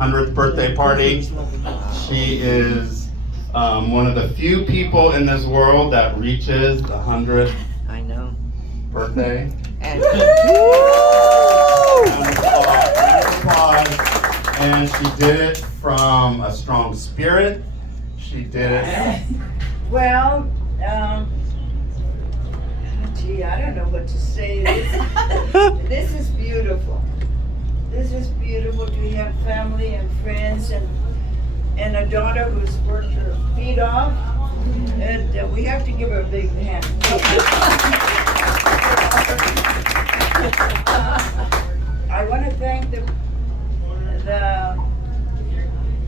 100th birthday party. She is one of the few people in this world that reaches the 100th birthday. And and she did it from a strong spirit. She did it. Well, gee, I don't know what to say. This is beautiful. This is beautiful to have family and friends and a daughter who's worked her feet off. And we have to give her a big hand. I want to thank the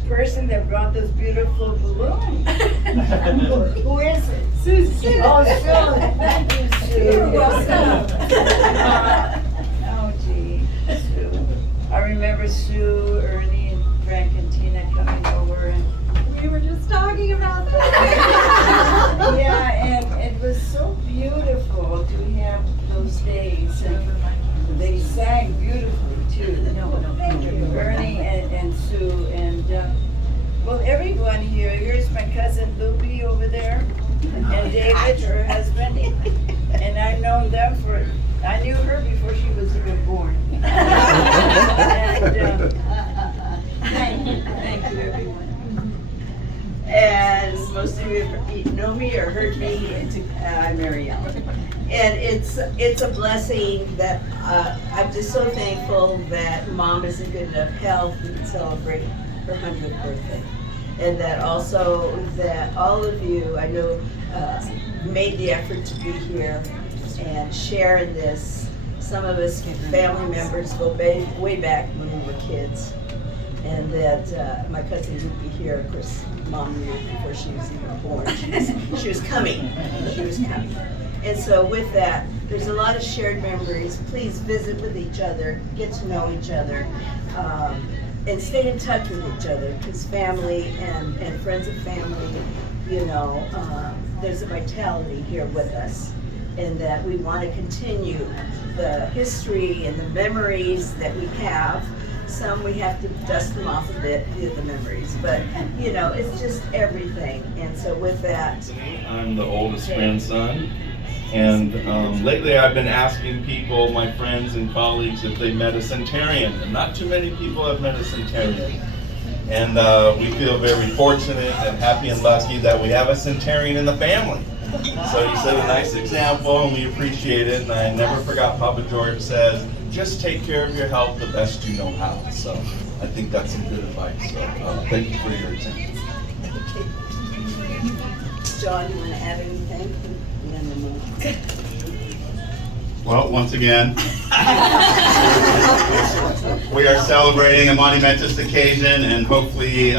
person that brought this beautiful balloon. Who is it? Susie. Oh, Sue. Thank you, Sue. You're welcome. Oh, gee, Sue. I remember Sue, Ernie, and Frank and Tina coming over, and We were just talking about that. yeah, and it was so beautiful to have those days, and they sang beautifully too. Ernie and Sue, and well, everyone here. Here's my cousin Lupe over there, and David, her husband, and I've known them I knew her before she was even born. And thank you everyone. As most of you know me or heard me, I'm Mary Ellen. And it's a blessing that I'm just so thankful that Mom is in good enough health and can celebrate her 100th birthday. And that also that all of you, I know, made the effort to be here and share in this. Some of us family members go way back when we were kids. And that my cousin Lupe here, of course, Mom knew before she was even born. She was coming. And so with that, there's a lot of shared memories. Please visit with each other, get to know each other, and stay in touch with each other, because family and friends of family, you know, there's a vitality here with us, and that we want to continue the history and the memories that we have. Some we have to dust them off a bit, the memories, but you know, it's just everything. And so with that, I'm the oldest grandson, and lately I've been asking people, my friends and colleagues, if they met a centenarian, and not too many people have met a centenarian. And we feel very fortunate and happy and lucky that we have a centenarian in the family. So you set a nice example, and we appreciate it. And I never forgot Papa George says, just take care of your health the best you know how. So I think that's some good advice. So thank you for your attention. John, you want to add anything? Well, once again, we are celebrating a monumentous occasion, and hopefully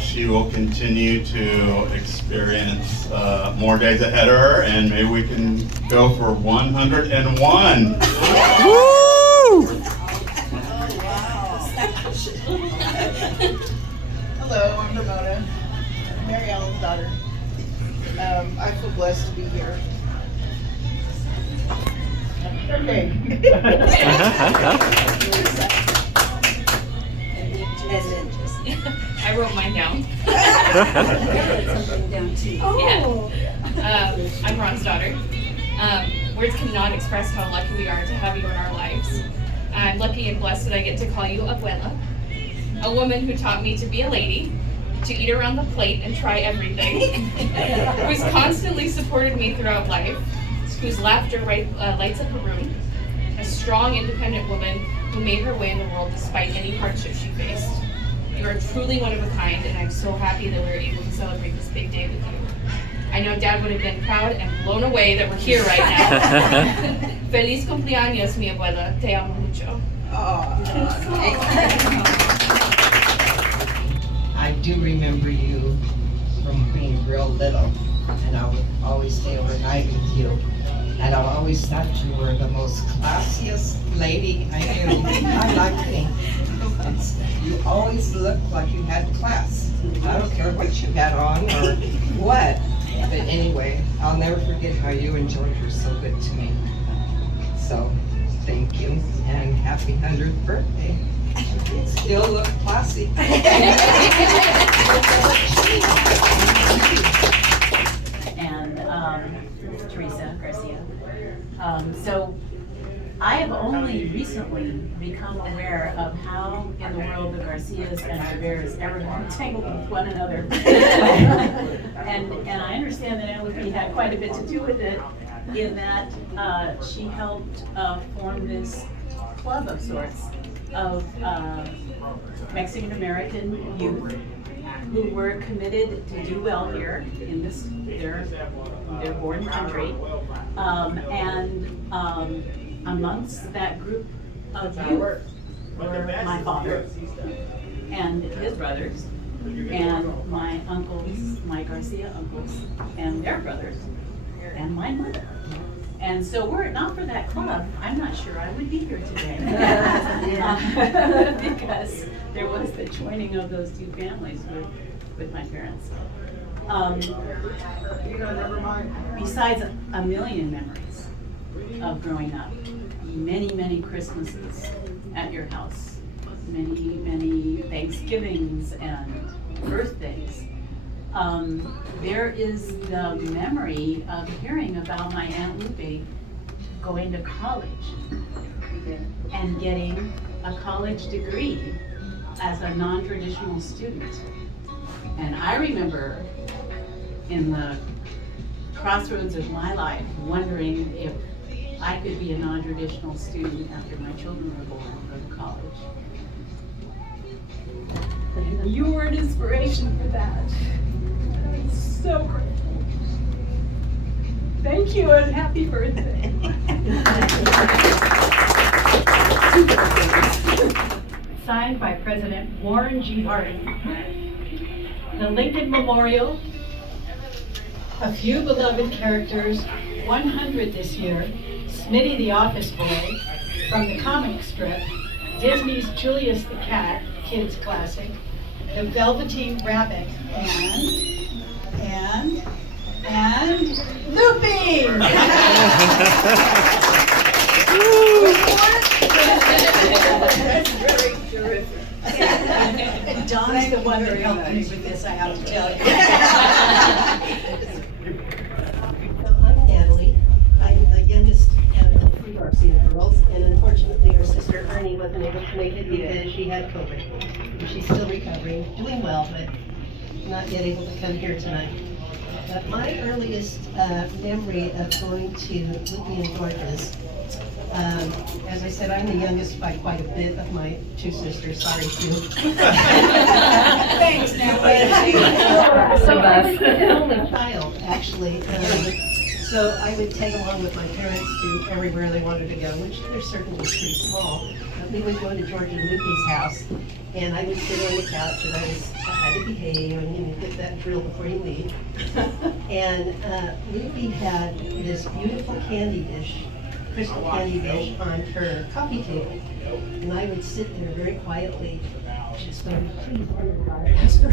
she will continue to experience more days ahead of her, and maybe we can go for 101. Woo! Hello, I'm Ramona, Mary Ellen's daughter. I feel blessed to be here. Okay. I wrote mine down. Something down too. Yeah. I'm Ron's daughter. Words cannot express how lucky we are to have you in our lives. I'm lucky and blessed that I get to call you Abuela, a woman who taught me to be a lady, to eat around the plate and try everything, who's constantly supported me throughout life, whose laughter lights up a room, a strong, independent woman who made her way in the world despite any hardship she faced. You are truly one of a kind, and I'm so happy that we're able to celebrate this big day with you. I know Dad would have been proud and blown away that we're here right now. Feliz cumpleaños, mi abuela. Te amo mucho. I do remember you from being real little, and I would always stay overnight with you. And I always thought you were the most classiest lady I knew. I liked you. You always looked like you had class. I don't care what you had on or what. But anyway, I'll never forget how you and George were so good to me. So, thank you, and happy 100th birthday. It still looks classy. And Teresa Garcia. So I have only recently become aware of how in the world the Garcias and Riveras ever got entangled with one another. And I understand that Aunt Lupe had quite a bit to do with it in that she helped form this club of sorts of Mexican American youth who were committed to do well here in this their born country, amongst that group of youth were my father and his brothers and my uncles, my Garcia uncles, and their brothers, and my mother. And so were it not for that club, I'm not sure I would be here today. Because there was the joining of those two families with my parents. Besides a million memories of growing up, many Christmases at your house, many Thanksgivings and birthdays. There is the memory of hearing about my Aunt Lupe going to college and getting a college degree as a non-traditional student. And I remember in the crossroads of my life wondering if I could be a non-traditional student after my children were born and go to college. And you were an inspiration for that. I'm so grateful. Thank you and happy birthday. Signed by President Warren G. Harding. The Lincoln Memorial, a few beloved characters, 100 this year, Smitty the Office Boy, from the comic strip, Disney's Julius the Cat, kids classic, the Velveteen Rabbit, and Lupe! That's very terrific. And Don's the one that helped me with this, I have to tell you. I'm Natalie. I'm the youngest of the three Garcia girls, and unfortunately her sister Ernie wasn't able to make it because she had COVID. And she's still recovering, doing well, but not yet able to come here tonight. But my earliest memory of going to Lupe and George's, as I said, I'm the youngest by quite a bit of my two sisters. Sorry, Sue. Thanks, Natalie. So I was the only child, actually. So I would tag along with my parents to everywhere they wanted to go, which they're certainly pretty small. But we would go to George and Lupe's house, and I would sit on the couch, and I had to behave, and get that drill before you leave. And Lupe had this beautiful candy dish, crystal candy dish, on her coffee table, and I would sit there very quietly. Just going, please, ask her.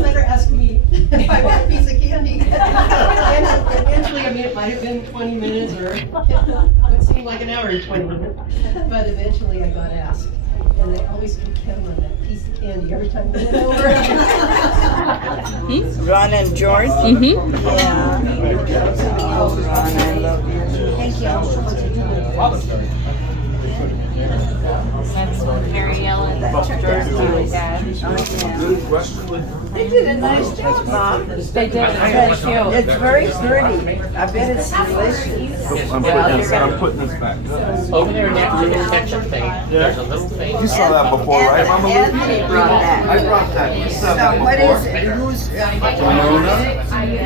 Let her ask me if I want a piece of candy. And eventually, it might have been 20 minutes or it seemed like an hour and 20 minutes. But eventually I got asked. And I always could count on that piece of candy every time we went over. Ron and George? Mm-hmm. Yeah. Oh, Ron, I love you. Thank you. That's Mary Ellen. They did a nice job, Mom. They did. It's very pretty. I bet it's delicious. I'm putting this back. Over there next to the ketchup thing, there's a little thing. You saw that before, right, Mama Lupe? Anthony brought that. I brought that. You saw that So what before? is it? Who's? Winona,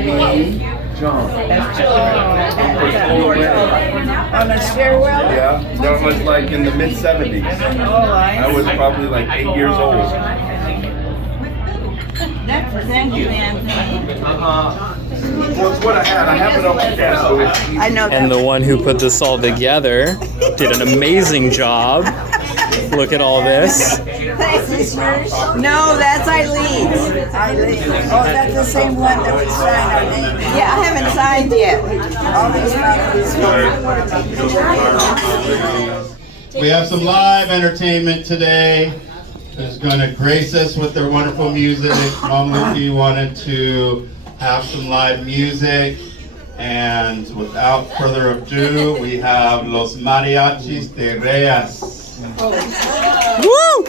me, John. On a stairwell? Yeah, that was like in the mid-70s. I was probably like 8 years old. Thank you, Anthony. Well, it's what I had. I have it on my desk. So it's I know And the one who put this all together did an amazing job. Look at all this. Is this yours? No, that's Eileen's. Oh, that's the same one that we signed our name. Yeah, I haven't signed yet. All these copies. We have some live entertainment today. Who's going to grace us with their wonderful music. Mom Lupe wanted to have some live music. And without further ado, we have Los Mariachis de Reyes. Woo!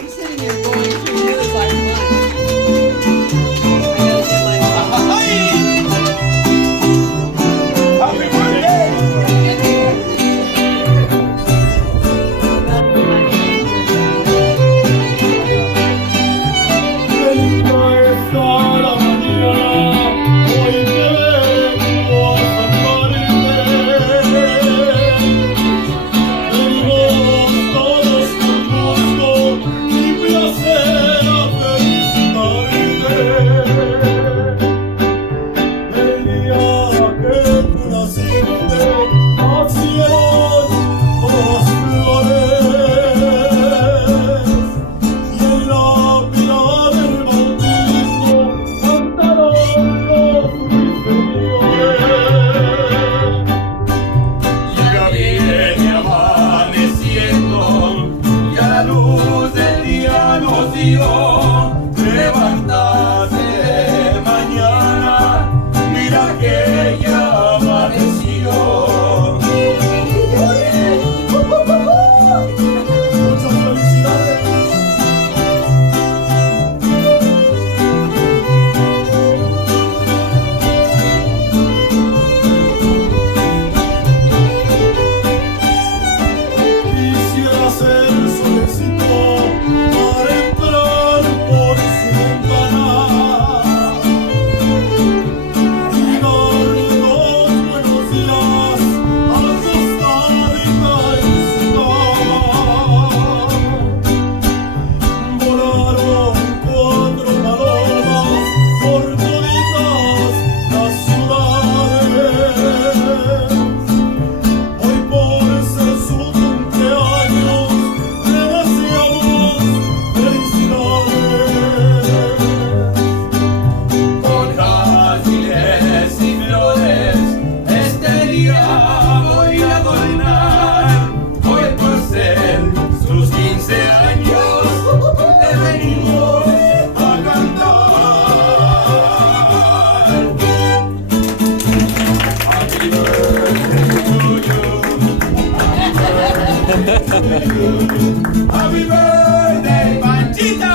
Happy birthday, Panchita!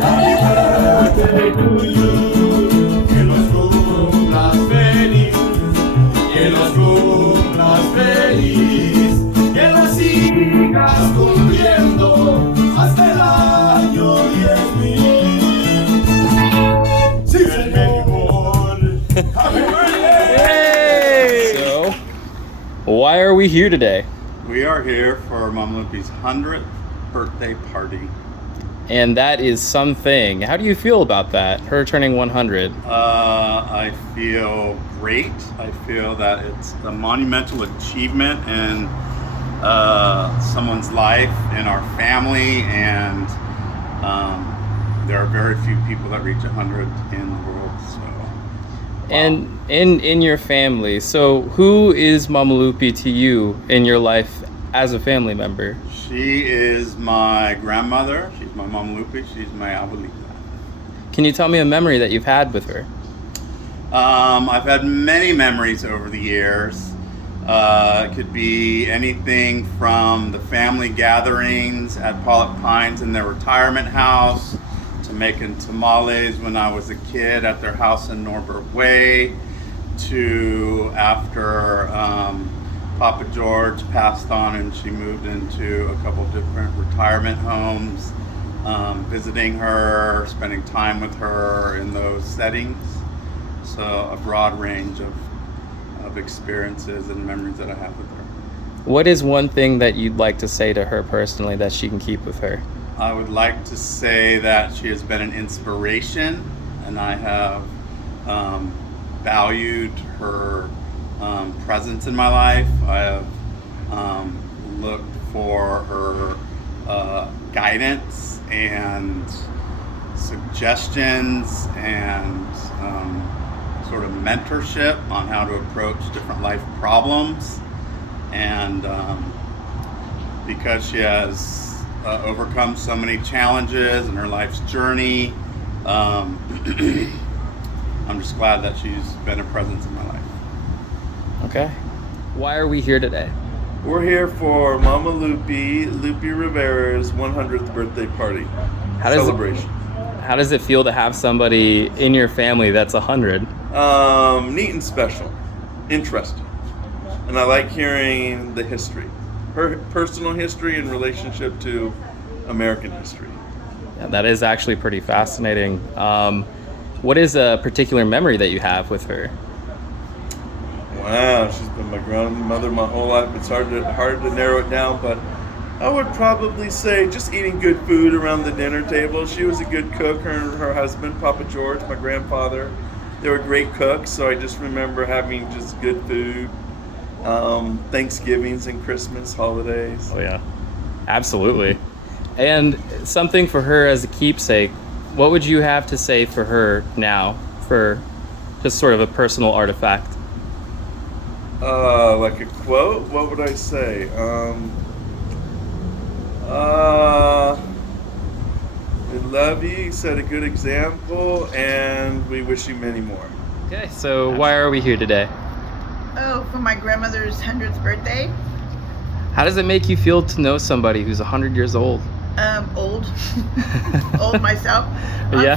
Happy birthday to you. Que los cumplas feliz. Que los cumplas feliz. Que las sigas cumpliendo hasta el año 10,000. Sí, señor. Happy birthday! So, why are we here today? We are here for Mom Lupe's 100th birthday party. And that is something. How do you feel about that? Her turning 100. I feel great. I feel that it's a monumental achievement in someone's life, in our family, and there are very few people that reach 100 in the world. So, wow. And in your family, so who is Mama Lupe to you in your life as a family member? She is my grandmother. She's my Mama Lupe. She's my abuelita. Can you tell me a memory that you've had with her? I've had many memories over the years. It could be anything from the family gatherings at Pollock Pines in their retirement house, to making tamales when I was a kid at their house in Norbert Way, to after Papa George passed on and she moved into a couple different retirement homes, visiting her, spending time with her in those settings. So a broad range of experiences and memories that I have with her. What is one thing that you'd like to say to her personally that she can keep with her? I would like to say that she has been an inspiration, and I have valued her presence in my life. I have looked for her guidance and suggestions and sort of mentorship on how to approach different life problems. And because she has overcome so many challenges in her life's journey. I'm just glad that she's been a presence in my life. Okay. Why are we here today? We're here for Mama Lupe Rivera's 100th birthday party celebration. How does it feel to have somebody in your family that's 100? Neat and special, interesting, and I like hearing the history, her personal history in relationship to American history. Yeah, that is actually pretty fascinating. What is a particular memory that you have with her? Wow, she's been my grandmother my whole life. It's hard to narrow it down, but I would probably say just eating good food around the dinner table. She was a good cook. Her and her husband, Papa George, my grandfather, they were great cooks. So I just remember having just good food. Thanksgivings and Christmas holidays. Oh yeah, absolutely. And something for her as a keepsake. What would you have to say for her now, for just sort of a personal artifact? Like a quote? What would I say? We love you. You set a good example, and we wish you many more. Okay, so why are we here today? Oh, for my grandmother's 100th birthday. How does it make you feel to know somebody who's 100 years old? Old. Old myself. Yeah.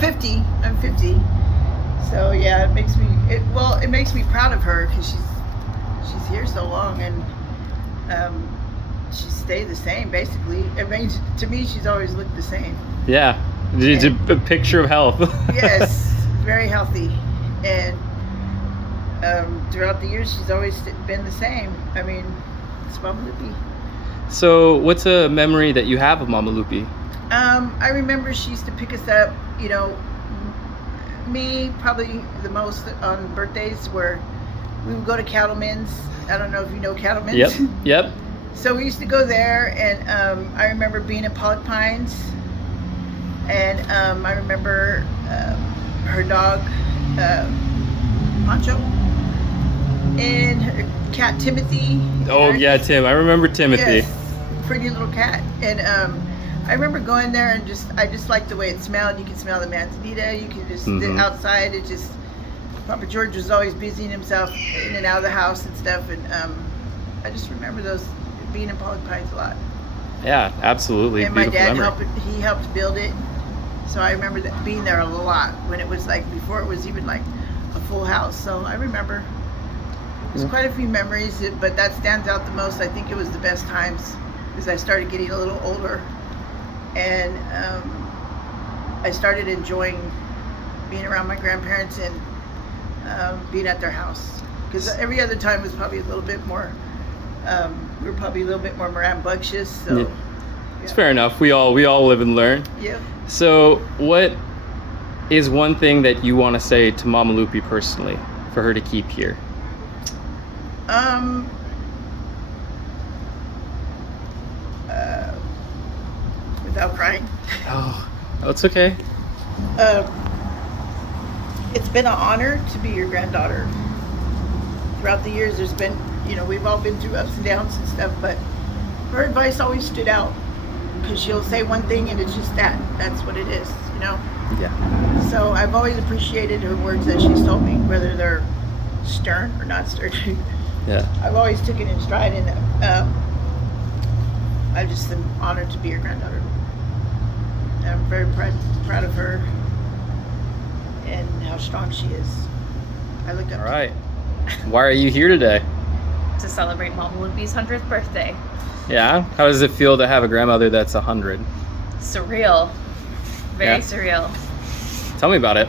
I'm 50. So yeah, it makes me proud of her because she's here so long, and she stayed the same basically. It means to me she's always looked the same. Yeah, it's a picture of health. Yes, very healthy, and throughout the years she's always been the same. I mean, it's Mama Lupe. So what's a memory that you have of Mama Lupe? I remember she used to pick us up, you know, me probably the most on birthdays, where we would go to Cattleman's. I don't know if you know Cattleman's. Yep. So we used to go there, and I remember being at Pollock Pines, and I remember her dog, Pancho, and her cat Timothy. Oh yeah, Tim. I remember Timothy. Yes, pretty little cat. And I remember going there, and I just liked the way it smelled. You could smell the manzanita. You could just sit outside. It just, Papa George was always busying himself in and out of the house and stuff. And I just remember being in Pollock Pines a lot. Yeah, absolutely. And my dad memory. he helped build it. So I remember being there a lot when it was like, before it was even like a full house. So I remember there's quite a few memories, but that stands out the most. I think it was the best times because I started getting a little older, and I started enjoying being around my grandparents and being at their house, because every other time was probably a little bit more we were probably a little bit more rambunctious. So yeah. It's fair enough. We all live and learn. Yeah. So what is one thing that you want to say to Mama Lupe personally for her to keep here? Without crying. Oh, it's okay. It's been an honor to be your granddaughter. Throughout the years, there's been, we've all been through ups and downs and stuff, but her advice always stood out, because she'll say one thing and it's just that's what it is, Yeah. So I've always appreciated her words that she's told me, whether they're stern or not stern. Yeah. I've always took it in stride, and I just am honored to be your granddaughter. And I'm very proud of her and how strong she is. I look up. All right. Why are you here today? To celebrate Mama Lupe's 100th birthday. Yeah. How does it feel to have a grandmother that's 100? Surreal. Very surreal. Tell me about it.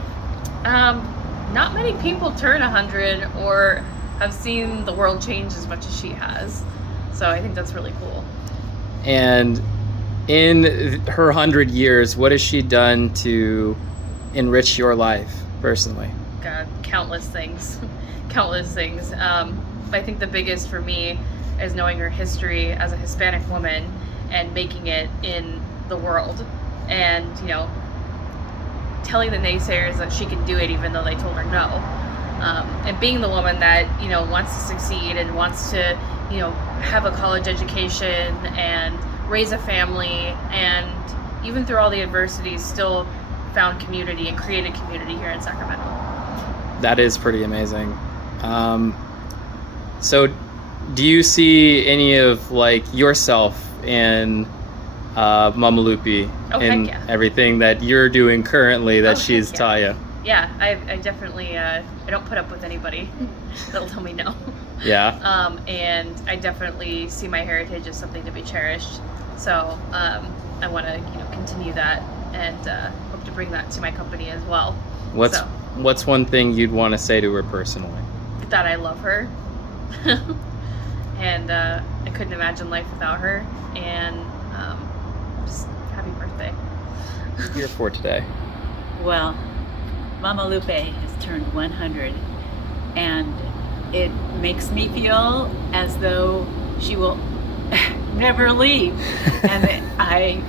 Not many people turn 100 or have seen the world change as much as she has. So I think that's really cool. And in her 100 years, what has she done to enrich your life personally? God, countless things. Countless things. I think the biggest for me is knowing her history as a Hispanic woman and making it in the world, and telling the naysayers that she can do it even though they told her no, and being the woman that wants to succeed and wants to have a college education and raise a family, and even through all the adversities, still found community and created community here in Sacramento. That is pretty amazing. So do you see any of like yourself in Mama Lupe in heck yeah. everything that you're doing currently that Oh, she's heck taught you? Yeah, I definitely, I don't put up with anybody that'll tell me no. Yeah. And I definitely see my heritage as something to be cherished. So I want to, continue that, and hope to bring that to my company as well. What's one thing you'd want to say to her personally? That I love her, and I couldn't imagine life without her. And just happy birthday. What are you here for today? Well, Mama Lupe has turned 100, and it makes me feel as though she will never leave. And I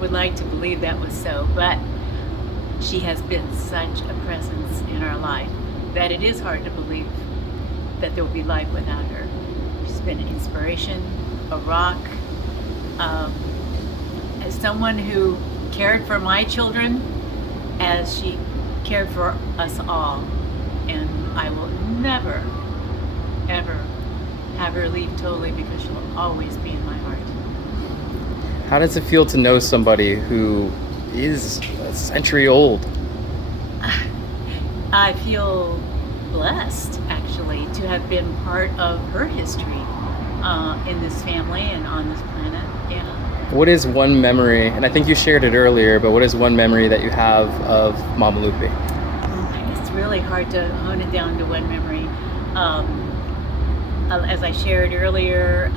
would like to believe that was so, but she has been such a presence in our life that it is hard to believe that there will be life without her. She's been an inspiration, a rock, as someone who cared for my children as she cared for us all. And I will never, ever have her leave totally, because she'll always be in my heart. How does it feel to know somebody who is a century old? I feel blessed, actually, to have been part of her history in this family and on this planet. Yeah. What is one memory, and I think you shared it earlier, but what is one memory that you have of Mama Lupe? It's really hard to hone it down to one memory. As I shared earlier,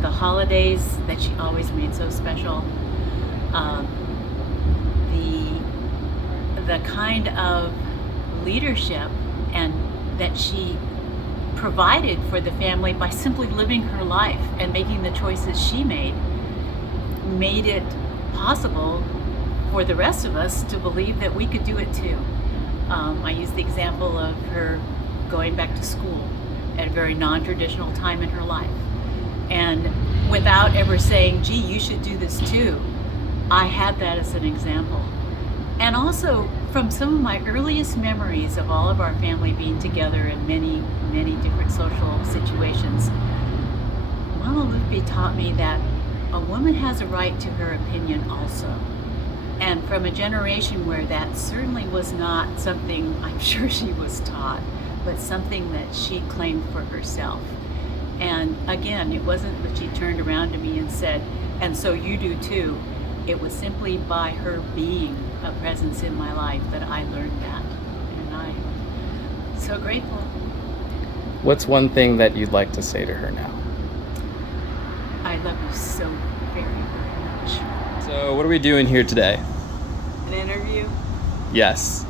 the holidays that she always made so special, the kind of leadership and that she provided for the family by simply living her life and making the choices she made it possible for the rest of us to believe that we could do it too. I use the example of her going back to school at a very non-traditional time in her life, and without ever saying, gee, you should do this too. I had that as an example. And also from some of my earliest memories of all of our family being together in many, many different social situations, Mama Lupe taught me that a woman has a right to her opinion also. And from a generation where that certainly was not something I'm sure she was taught, but something that she claimed for herself. And again, it wasn't that she turned around to me and said, and so you do too. It was simply by her being a presence in my life that I learned that. And I'm so grateful. What's one thing that you'd like to say to her now? I love you so very, very much. So what are we doing here today? An interview. Yes.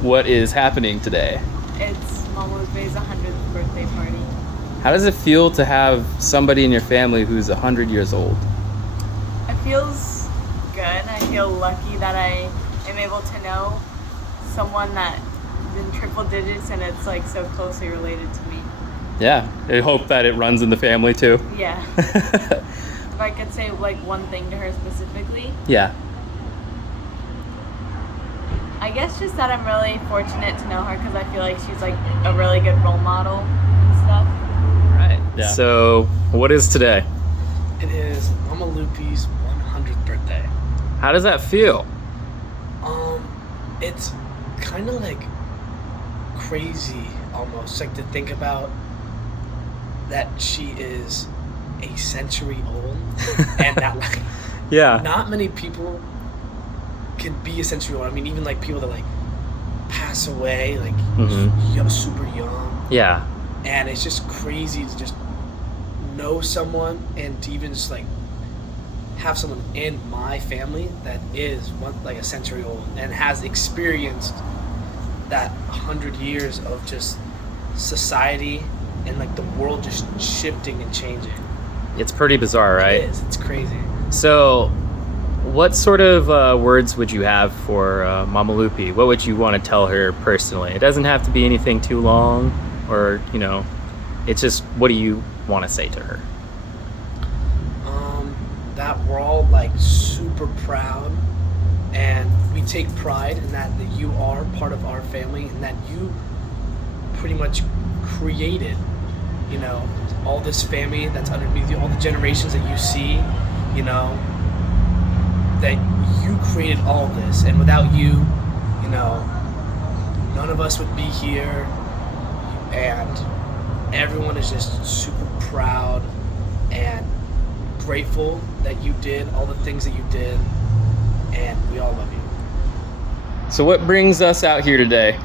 What is happening today? It's Mama Lupe's 100th birthday party. How does it feel to have somebody in your family who's 100 years old? It feels good. I feel lucky that I am able to know someone that's in triple digits and it's like so closely related to me. Yeah, I hope that it runs in the family too. Yeah. If I could say like one thing to her specifically, Yeah. I guess just that I'm really fortunate to know her because I feel like she's like a really good role model and stuff. Right. Yeah. So, what is today? It is Mama Lupe's 100th birthday. How does that feel? It's kind of like crazy almost, like to think about that she is a century old and that like Yeah. not many people can be a century old. I mean, even like people that like pass away like super young. Yeah. And it's just crazy to just know someone and to even just like have someone in my family that is like a century old and has experienced that 100 years of just society and like the world just shifting and changing. It's pretty bizarre, right? It is. It's crazy. So, what sort of words would you have for Mama Lupe? What would you want to tell her personally? It doesn't have to be anything too long, or it's just what do you want to say to her? that we're all like super proud, and we take pride in that you are part of our family, and that you pretty much created, you know, all this family that's underneath you, all the generations that you see, you know, that you created all this, and without you, you know, none of us would be here, and everyone is just super proud and grateful that you did all the things that you did, and we all love you. So what brings us out here today?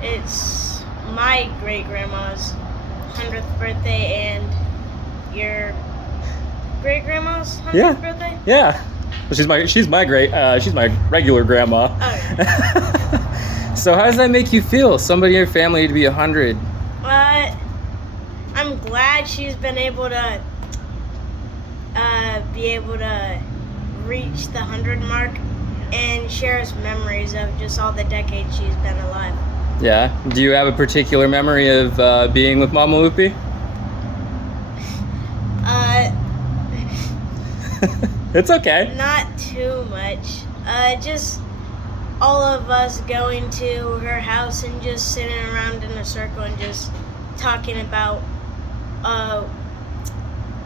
It's my great-grandma's 100th birthday and your great-grandma's 100th birthday? Yeah. Well, she's my regular grandma. Oh. So how does that make you feel? Somebody in your family to be 100? I'm glad she's been able to reach the 100 mark and share us memories of just all the decades she's been alive. Yeah. Do you have a particular memory of being with Mama Lupe? It's okay. Not too much. Just all of us going to her house and just sitting around in a circle and just talking about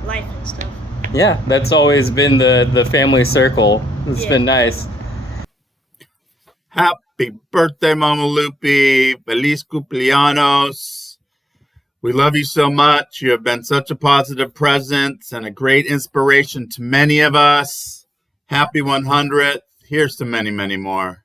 life and stuff. Yeah, that's always been the family circle. It's been nice. Happy birthday, Mama Lupe. Feliz cumpleaños. We love you so much. You have been such a positive presence and a great inspiration to many of us. Happy 100th. Here's to many, many more.